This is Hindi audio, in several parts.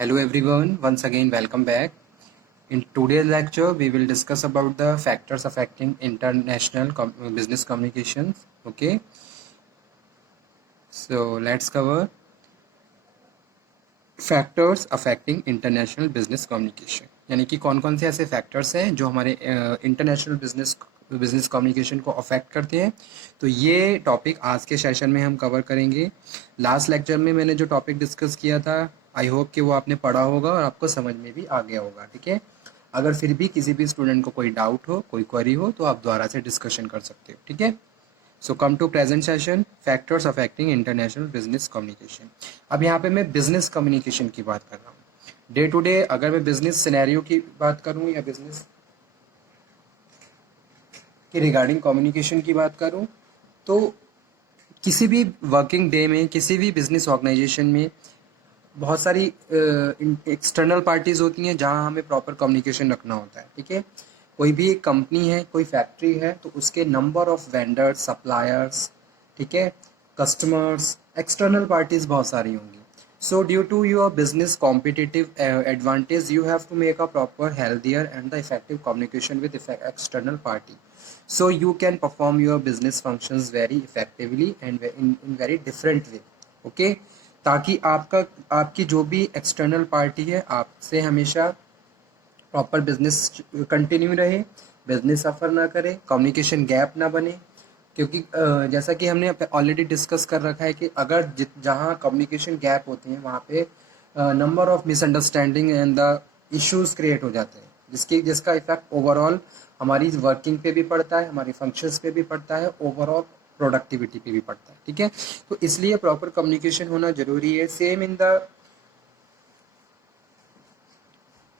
Hello everyone, once again welcome back. In today's lecture, we will discuss about the factors affecting international business communications. Okay, so let's cover factors affecting international business communication, यानी कि कौन कौन से ऐसे फैक्टर्स हैं जो हमारे इंटरनेशनल बिजनेस कम्युनिकेशन को अफेक्ट करते हैं। तो ये टॉपिक आज के सेशन में हम कवर करेंगे। लास्ट लेक्चर में मैंने जो टॉपिक डिस्कस किया था, आई होप कि वो आपने पढ़ा होगा और आपको समझ में भी आ गया होगा। ठीक है, अगर फिर भी किसी भी स्टूडेंट को कोई डाउट हो, कोई क्वेरी हो, तो आप दोबारा से डिस्कशन कर सकते हो। ठीक है, so come to present session, factors affecting international business communication. अब यहाँ पे मैं बिजनेस कम्युनिकेशन की बात कर रहा हूँ। डे टू डे अगर मैं बिजनेस सिनेरियो की बात करूँ या बिजनेस के रिगार्डिंग कम्युनिकेशन की बात करूँ, तो किसी भी वर्किंग डे में, किसी भी बिजनेस ऑर्गेनाइजेशन में बहुत सारी एक्सटर्नल पार्टीज होती हैं जहाँ हमें प्रॉपर कम्युनिकेशन रखना होता है। ठीक है, कोई भी एक कंपनी है, कोई फैक्ट्री है, तो उसके नंबर ऑफ वेंडर्स, सप्लायर्स, ठीक है, कस्टमर्स, एक्सटर्नल पार्टीज बहुत सारी होंगी। So due to your business competitive advantage, you have to make a proper, healthier and the effective communication with external party, so you can perform your business functions very effectively and in very different way. okay, ताकि आपकी जो भी एक्सटर्नल पार्टी है आपसे हमेशा प्रॉपर बिजनेस कंटिन्यू रहे, बिजनेस सफ़र ना करे, कम्युनिकेशन गैप ना बने। क्योंकि जैसा कि हमने ऑलरेडी डिस्कस कर रखा है कि अगर जहाँ कम्युनिकेशन गैप होते हैं वहाँ पे number of misunderstanding and the issues create हो जाते हैं, जिसका इफेक्ट ओवरऑल हमारी वर्किंग पे भी पड़ता है, हमारी फंक्शंस पे भी पड़ता है, ओवरऑल प्रोडक्टिविटी पे भी पड़ता है। ठीक है, तो इसलिए प्रॉपर कम्युनिकेशन होना जरूरी है। सेम इन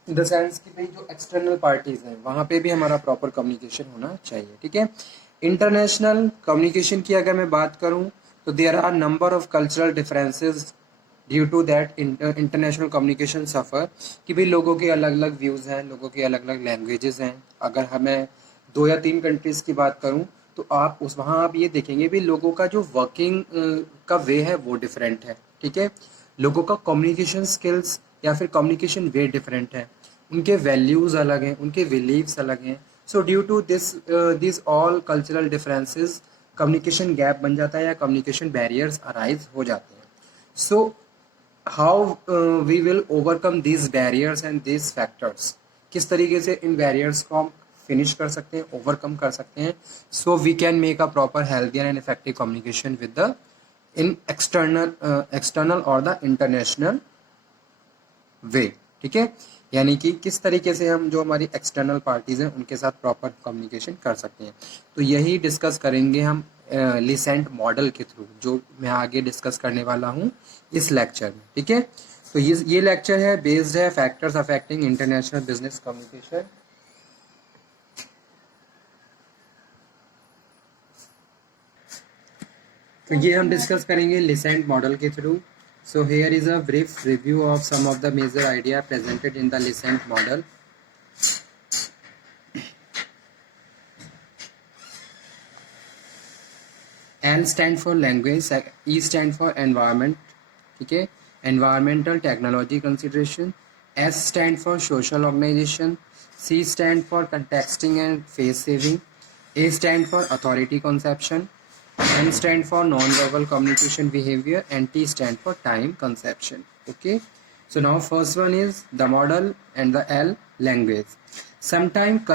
द सेंस कि भाई जो एक्सटर्नल पार्टीज हैं वहाँ पे भी हमारा प्रॉपर कम्युनिकेशन होना चाहिए। ठीक है, इंटरनेशनल कम्युनिकेशन की अगर मैं बात करूँ तो there are number of cultural differences due to that international communication suffer, कि भाई लोगों के अलग अलग व्यूज़ हैं, लोगों के अलग अलग लैंग्वेजेस हैं। अगर हमें 2 या 3 कंट्रीज़ की बात करूं तो आप उस वहाँ आप ये देखेंगे भी लोगों का जो वर्किंग का वे है वो डिफरेंट है। ठीक है, लोगों का कम्युनिकेशन स्किल्स या फिर कम्युनिकेशन वे डिफरेंट है, उनके वैल्यूज़ अलग हैं, उनके बिलीव्स अलग हैं। So due to this all cultural differences communication gap बन जाता है या कम्युनिकेशन बैरियर्स अराइज हो जाते हैं। So how we will overcome this barriers and this factors, किस तरीके से इन बैरियर्स को हम फिनिश कर सकते हैं, ओवरकम कर सकते हैं, so we can make a proper healthier and effective communication with the in external और द इंटरनेशनल वे। ठीक है, यानी कि किस तरीके से हम जो हमारी एक्सटर्नल पार्टीज हैं उनके साथ प्रॉपर कम्युनिकेशन कर सकते हैं। तो यही डिस्कस करेंगे हम लिसेंट मॉडल के थ्रू, जो मैं आगे डिस्कस करने वाला हूँ इस लेक्चर में। ठीक है, तो ये लेक्चर है बेस्ड है factors affecting international business communication. तो ये हम डिस्कस करेंगे लिसेंट मॉडल के through. So here is a brief review of some of the major idea presented in the LESCANT model. L stand for language, E stand for environment, ठीक है, environmental technology consideration, S stand for social organization, C stand for contexting and face saving, A stand for authority conception, N stand for non-verbal communication behavior, and T stand for time conception. Okay, so now first one is the model and the L, language. Sometimes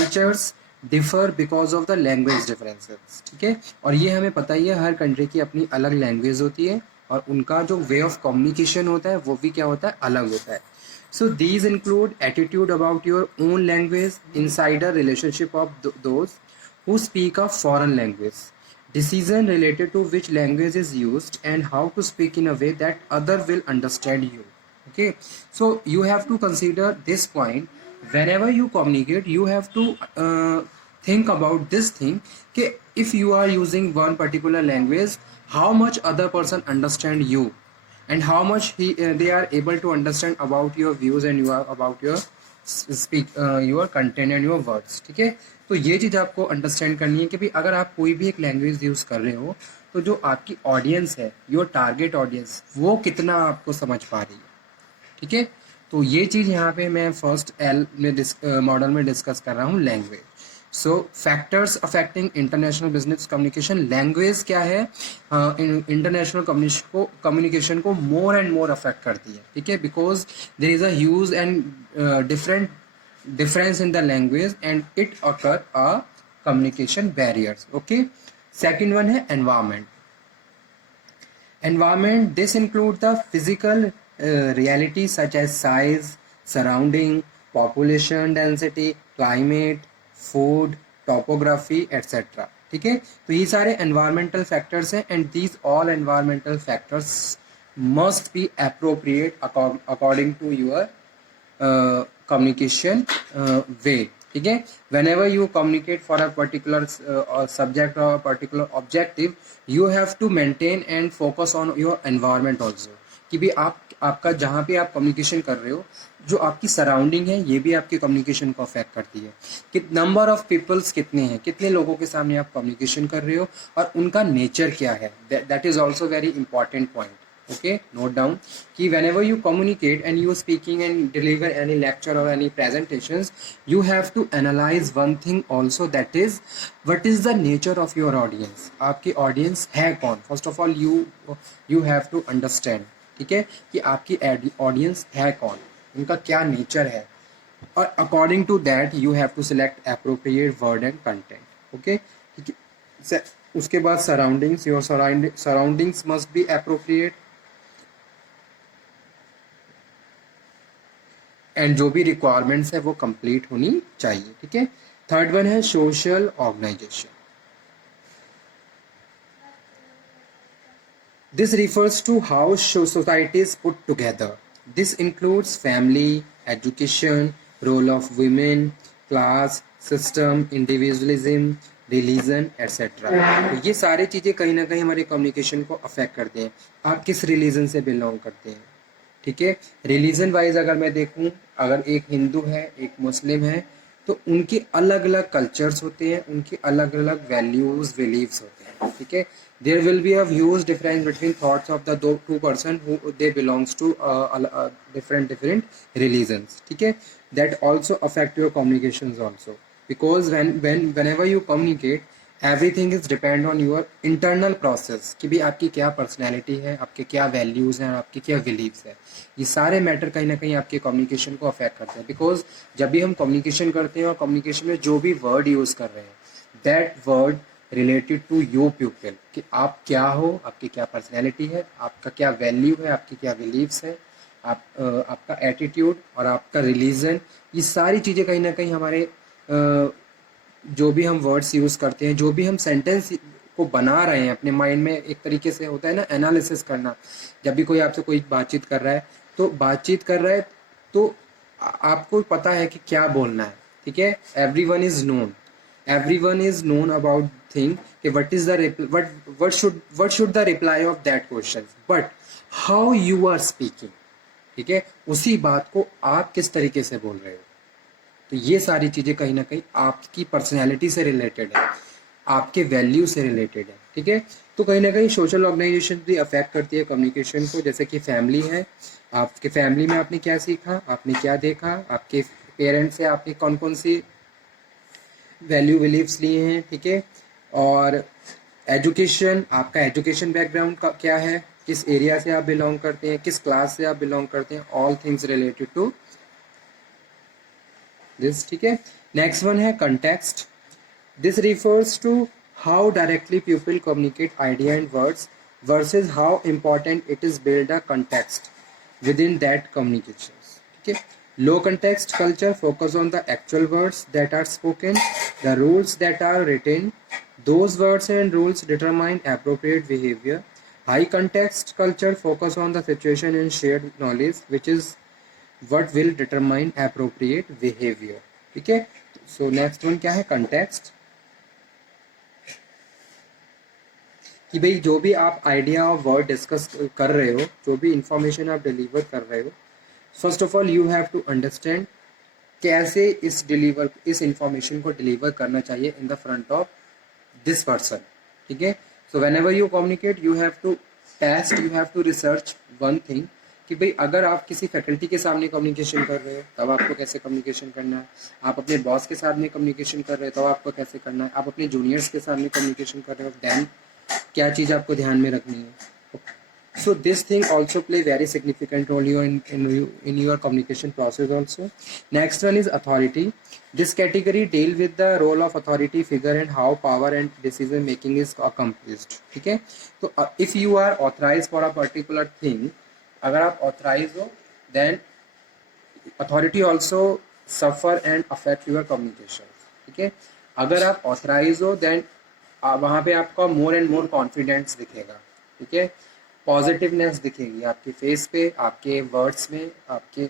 cultures differ because of the language differences. ठीक है, और ये हमें पता ही है हर कंट्री की अपनी अलग लैंग्वेज होती है और उनका जो वे ऑफ कम्युनिकेशन होता है वो भी क्या होता है, अलग होता है। So these include attitude about your own language, insider relationship of those who speak a foreign language, decision related to which language is used and how to speak in a way that other will understand you. Okay, so you have to consider this point whenever you communicate. You have to think about this thing कि if you are using one particular language, how much other person understand you and how much they are able to understand about your views and about your speak your content and your words. ठीक है, तो ये चीज़ आपको अंडरस्टैंड करनी है कि भाई अगर आप कोई भी एक लैंग्वेज यूज़ कर रहे हो तो जो आपकी ऑडियंस है, योर टारगेट ऑडियंस, वो कितना आपको समझ पा रही है, ठीक है। तो ये चीज़ यहाँ पे मैं फर्स्ट एल में मॉडल में डिस्कस कर रहा हूँ, लैंग्वेज। सो factors affecting international business communication, language क्या है, इंटरनेशनल कम्युनिकेशन को मोर एंड मोर अफेक्ट करती है, ठीक है, because there is a huge and different difference in the language and it occur a communication barriers. Okay, second one है environment. This include the physical reality such as size, surrounding, population density, climate, food, topography, etc. ठीक है, तो ये सारे environmental factors हैं and these all environmental factors must be appropriate according to your communication way, ठीक है। whenever you communicate for a particular subject or a particular objective, you have to maintain and focus on your environment also, कि भी आपका जहाँ पे आप कम्युनिकेशन कर रहे हो, जो आपकी सराउंडिंग है ये भी आपके कम्युनिकेशन को अफेक्ट करती है, कि नंबर ऑफ पीपल्स कितने हैं, कितने लोगों के सामने आप कम्युनिकेशन कर रहे हो और उनका नेचर क्या है, that is also very important point. Okay, note down कि whenever you communicate and you speaking and deliver any lecture or any presentations, you have to analyze one thing also, that is what is the nature of your audience, आपकी audience है कौन, first of all you have to understand, ठीक है, कि आपकी audience है कौन, उनका क्या nature है, और according to that you have to select appropriate word and content. Okay, उसके बाद surroundings, your surroundings must be appropriate and जो भी रिक्वायरमेंट्स है वो कंप्लीट होनी चाहिए, ठीक है। थर्ड वन है social organization. This refers to how societies put together, this includes family, education, role of women, class system, individualism, religion etcetera. तो ये सारी चीज़ें कहीं ना कहीं हमारे कम्युनिकेशन को अफेक्ट करते हैं। आप किस रिलीजन से बिलोंग करते हैं, ठीक है। रिलीजन वाइज अगर मैं देखूं, अगर एक हिंदू है एक मुस्लिम है, तो उनके अलग अलग कल्चर्स होते हैं, उनके अलग अलग वैल्यूज बिलीव्स होते हैं, ठीक है। There will be a huge difference between thoughts of the two person who they belongs to different religions, ठीक है। That also affect your communication also, because whenever you communicate, everything is depend on your internal process, कि भी आपकी क्या पर्सनैलिटी है, आपके क्या वैल्यूज़ हैं, आपके क्या बिलीव्स हैं, ये सारे मैटर कहीं ना कहीं आपके कम्युनिकेशन को अफेक्ट करते हैं। बिकॉज जब भी हम कम्युनिकेशन करते हैं और कम्युनिकेशन में जो भी वर्ड यूज़ कर रहे हैं, that word related to your people, कि आप क्या हो, आपकी क्या पर्सनैलिटी है, आपका क्या वैल्यू है, आपकी क्या बिलीव्स है, आपका एटीट्यूड और आपका रिलीजन, ये सारी चीज़ें कहीं ना कहीं हमारे जो भी हम वर्ड्स यूज़ करते हैं, जो भी हम सेंटेंस को बना रहे हैं अपने माइंड में, एक तरीके से होता है ना एनालिसिस करना। जब भी कोई आपसे कोई बातचीत कर रहा है तो आपको पता है कि क्या बोलना है, ठीक है। Everyone is known about thing कि what should the reply of that question, but how you are speaking, ठीक है, उसी बात को आप किस तरीके से बोल रहे हो। तो ये सारी चीज़ें कहीं ना कहीं आपकी पर्सनैलिटी से रिलेटेड है, आपके वैल्यू से रिलेटेड है, ठीक है। तो कहीं ना कहीं सोशल ऑर्गेनाइजेशन भी अफेक्ट करती है कम्युनिकेशन को। जैसे कि फैमिली है, आपके फैमिली में आपने क्या सीखा, आपने क्या देखा, आपके पेरेंट्स से आपने कौन कौन सी वैल्यू बिलीव्स लिए हैं, ठीक है। और एजुकेशन, आपका एजुकेशन बैकग्राउंड का क्या है, किस एरिया से आप बिलोंग करते हैं, किस क्लास से आप बिलोंग करते हैं, all things related to this, ठीक है। नेक्स्ट वन है context. This refers to how directly people communicate idea and words versus how important it is build a context with in that communication, ठीक है। लो context culture focus on the actual words that are spoken, the rules that are written. Those words and rules determine appropriate behavior. High context culture focus on the situation and shared knowledge, which is what will determine appropriate behavior. ठीक है। So next one क्या है, context, कि भाई जो भी आप आइडिया और वर्ड डिस्कस कर रहे हो, जो भी इंफॉर्मेशन आप डिलीवर कर रहे हो, first of all you have to understand कैसे इस इंफॉर्मेशन को डिलीवर करना चाहिए in the front of this person, ठीक है। So whenever you communicate, you have to test, you have to research one thing कि भाई अगर आप किसी फैकल्टी के सामने कम्युनिकेशन कर रहे हो तब आपको कैसे कम्युनिकेशन करना है, आप अपने बॉस के सामने कम्युनिकेशन कर रहे हो तब आपको कैसे करना है, आप अपने जूनियर्स के सामने कम्युनिकेशन कर रहे हो देन क्या चीज़ आपको ध्यान में रखनी है. So this thing also play very significant role in your communication process also. Next one is authority. This category deal with the role of authority figure and how power and decision making is accomplished. ठीक है, तो if you are authorized for a particular thing, अगर आप authorized हो then authority also suffer and affect your communication. ठीक है, अगर आप authorized हो then वहाँ पे आपका more and more confidence दिखेगा. ठीक है, पॉजिटिवनेस दिखेगी आपके फेस पे, आपके वर्ड्स में, आपके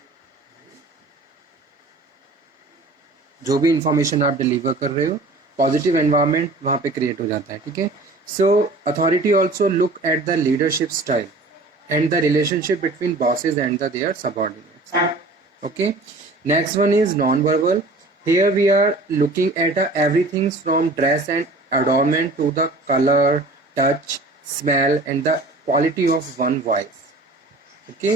जो भी इंफॉर्मेशन आप डिलीवर कर रहे हो, पॉजिटिव एनवायरनमेंट वहाँ पे क्रिएट हो जाता है. ठीक है, so authority also look at the leadership style and the relationship between bosses and the their subordinates. Okay, next one is non verbal. Here we are looking at everything from dress and adornment to the color, touch, smell and the quality of one voice. Okay,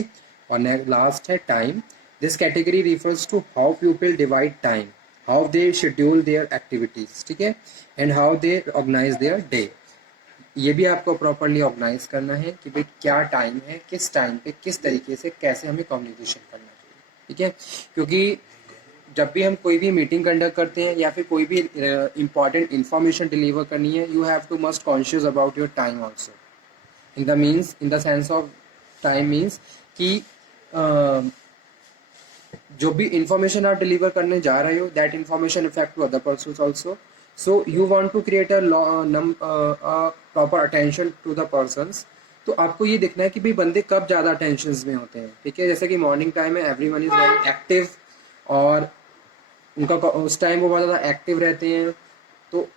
और last है time. This category refers to how people divide time, how they schedule their activities. ठीक है, and how they organize their day. ये भी आपको प्रॉपरली ऑर्गेनाइज करना है कि भाई क्या टाइम है, किस टाइम पे किस तरीके से कैसे हमें कम्युनिकेशन करना चाहिए. ठीक है, क्योंकि जब भी हम कोई भी मीटिंग कंडक्ट करते हैं या फिर कोई भी इंपॉर्टेंट इंफॉर्मेशन डिलीवर करनी है, you have to must conscious about your time also. In the sense of time means कि जो भी इंफॉर्मेशन आप डिलीवर करने जा रहे हो that information effect to other persons also. So you want to create a proper attention to the persons. तो आपको ये देखना है कि भाई बंदे कब ज़्यादा अटेंशन में होते हैं. ठीक है, जैसे कि मॉर्निंग टाइम है, एवरीवन इज वेरी एक्टिव और उनका उस टाइम वो बहुत ज़्यादा एक्टिव रहते हैं. तो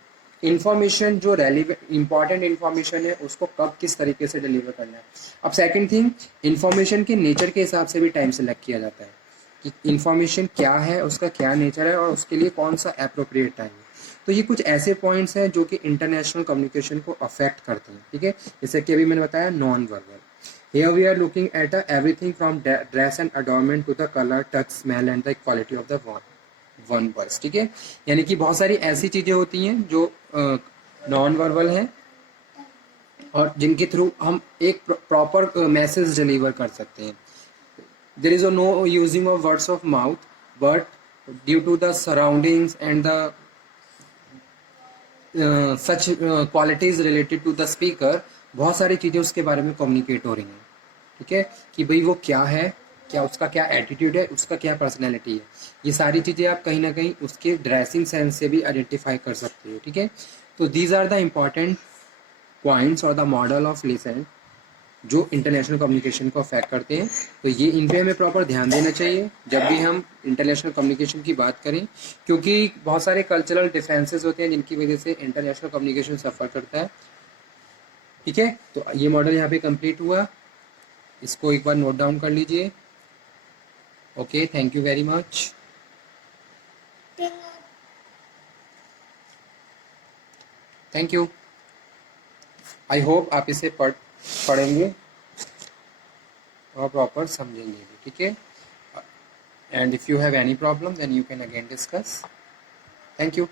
इन्फॉर्मेशन जो रेलिवेंट इंपॉर्टेंट इन्फॉर्मेशन है उसको कब किस तरीके से डिलीवर करना है. अब सेकंड थिंग, इन्फॉर्मेशन के नेचर के हिसाब से भी टाइम सेलेक्ट किया जाता है कि इन्फॉर्मेशन क्या है, उसका क्या नेचर है और उसके लिए कौन सा एप्रोप्रिएट टाइम है. तो ये कुछ ऐसे पॉइंट्स हैं जो कि इंटरनेशनल कम्युनिकेशन को अफेक्ट करते हैं. ठीक है, जैसे कि अभी मैंने बताया non verbal. Here we are looking at everything from dress and adornment to the color, touch, smell and the quality of the one voice. ठीक है, यानी कि बहुत सारी ऐसी चीज़ें होती हैं जो नॉन वर्बल हैं और जिनके थ्रू हम एक प्रॉपर मैसेज डिलीवर कर सकते हैं. There is no using of words of mouth, but due to the surroundings and the such qualities related to the speaker, बहुत सारी चीज़ें उसके बारे में कम्युनिकेट हो रही हैं. ठीक है, कि भाई वो क्या है, क्या उसका क्या एटीट्यूड है, उसका क्या पर्सनैलिटी है. ये सारी चीज़ें आप कहीं ना कहीं उसके ड्रेसिंग सेंस से भी आइडेंटिफाई कर सकते हो. ठीक है, तो these are the important points और द मॉडल ऑफ लिसन जो इंटरनेशनल कम्युनिकेशन को अफेक्ट करते हैं. तो ये इन पे हमें प्रॉपर ध्यान देना चाहिए जब भी हम इंटरनेशनल कम्युनिकेशन की बात करें, क्योंकि बहुत सारे कल्चरल डिफरेंसेस होते हैं जिनकी वजह से इंटरनेशनल कम्युनिकेशन सफ़र करता है. ठीक है, तो ये मॉडल यहाँ पे कंप्लीट हुआ, इसको एक बार नोट डाउन कर लीजिए. Okay, thank you very much. Thank you. I hope आप इसे पढ़ेंगे और प्रॉपर समझेंगे भी. ठीक है, and if you have any problem then you can again discuss. Thank you.